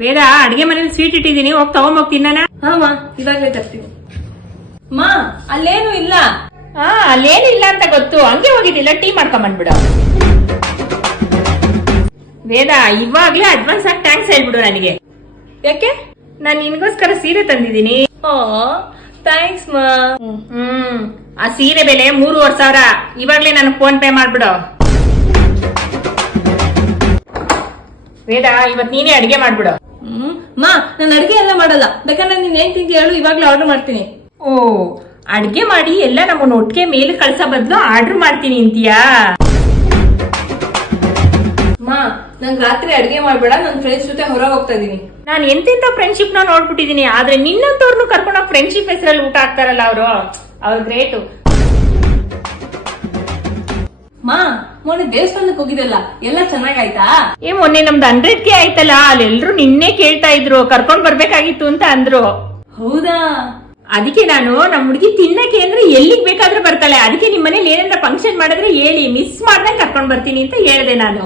ವೇದ, ಅಡ್ಗೆ ಮನೇಲಿ ಸ್ವೀಟ್ ಇಟ್ಟಿದೀನಿ, ಹೋಗಿ ತಗೊಂಬೋಗ್ ತಿನ್ನಣ. ಹಾಮಾ, ಇವಾಗ್ಲೇ ತರ್ತೀನಿ. ಮಾ, ಅಲ್ಲೇನು ಇಲ್ಲ. ಅಲ್ಲೇನು ಇಲ್ಲ ಅಂತ ಗೊತ್ತು, ಹಂಗೆ ಹೋಗಿದ್ದಿಲ್ಲ, ಟೀ ಮಾಡ್ಕೊಂಬಂದ್ಬಿಡ. ವೇದ, ಇವಾಗ್ಲೇ ಅಡ್ವಾನ್ಸ್ ಆಗಿ ಥ್ಯಾಂಕ್ಸ್ ಹೇಳ್ಬಿಡು ನನಗೆ. ಯಾಕೆ? ನಾನ್ ನಿನ್ಗೋಸ್ಕರ ಸೀರೆ ತಂದಿದ್ದೀನಿ. ಥ್ಯಾಂಕ್ಸ್ ಮಾ. ಆ ಸೀರೆ ಬೆಲೆ 3,500. ಇವಾಗ್ಲೇ ನನಗೆ ಫೋನ್ ಪೇ ಮಾಡ್ಬಿಡು. ವೇದ, ಇವತ್ ನೀನೇ ಅಡಿಗೆ ಮಾಡ್ಬಿಡು. ಮಾ, ನಾನು ಅಡಿಗೆ ಎಲ್ಲ ಮಾಡಲ್ಲ. ಬೇಕಾದ್ರೆ ನೀನ್ ಏನ್ ತಿಂತಿ ಹೇಳು, ಇವಾಗ್ಲೇ ಆರ್ಡರ್ ಮಾಡ್ತೀನಿ. ಓ, ಅಡ್ಗೆ ಮಾಡಿ ಎಲ್ಲ ನಮ್ಮನ್ನ ಒಟ್ಟಿಗೆ ಮೇಲೆ ಕಳ್ಸೋ ಬದಲು ಆರ್ಡರ್ ಮಾಡ್ತೀನಿ ಅಂತೀಯಾ? ಮಾ, ನಂಗ್ ರಾತ್ರಿ ಅಡಿಗೆ ಮಾಡ್ಬೇಡ, ನನ್ ಫ್ರೆಂಡ್ಸ್ ಜೊತೆ ಹೊರಗೆ ಹೋಗ್ತಾ ಇದೀನಿ. ನಾನು ಎಂತೆಂತ ಫ್ರೆಂಡ್ಶಿಪ್ ನ ನೋಡ್ಬಿಟ್ಟಿದೀನಿ, ಆದ್ರೆ ನಿನ್ನಂತವ್ರನ್ನು ಕರ್ಕೊಂಡೋಗಿ ಫ್ರೆಂಡ್ಶಿಪ್ ಹೆಸರಲ್ಲಿ ಊಟ ಹಾಕ್ತಾರಲ್ಲ ಅವ್ರು ಗ್ರೇಟು. ಮಾ, ಮೊನ್ನೆ ದೇವಸ್ಥಾನಕ್ಕೆ ಹೋಗಿದಲ್ಲ, ಎಲ್ಲ ಚೆನ್ನಾಗಾಯ್ತಾ? ಮೊನ್ನೆ ನಮ್ದು 100K ಆಯ್ತಲ್ಲ, ಅಲ್ಲೆಲ್ರು ನಿನ್ನೆ ಕೇಳ್ತಾ ಇದ್ರು, ಕರ್ಕೊಂಡ್ ಬರ್ಬೇಕಾಗಿತ್ತು ಅಂತ ಅಂದ್ರು. ಹೌದಾ? ಅದಕ್ಕೆ ನಾನು ನಮ್ ಹುಡುಗಿ ತಿನ್ನಕ್ಕೆ ಅಂದ್ರೆ ಎಲ್ಲಿಗ್ ಬೇಕಾದ್ರೂ ಬರ್ತಾಳೆ. ಅದಕ್ಕೆ ನಿಮ್ ಮನೇಲಿ ಏನಾರ ಫಂಕ್ಷನ್ ಮಾಡಿದ್ರೆ ಹೇಳಿ, ಮಿಸ್ ಮಾಡ್ದಂಗ್ ಕರ್ಕೊಂಡ್ ಬರ್ತೀನಿ ಅಂತ ಹೇಳ್ದೆ ನಾನು.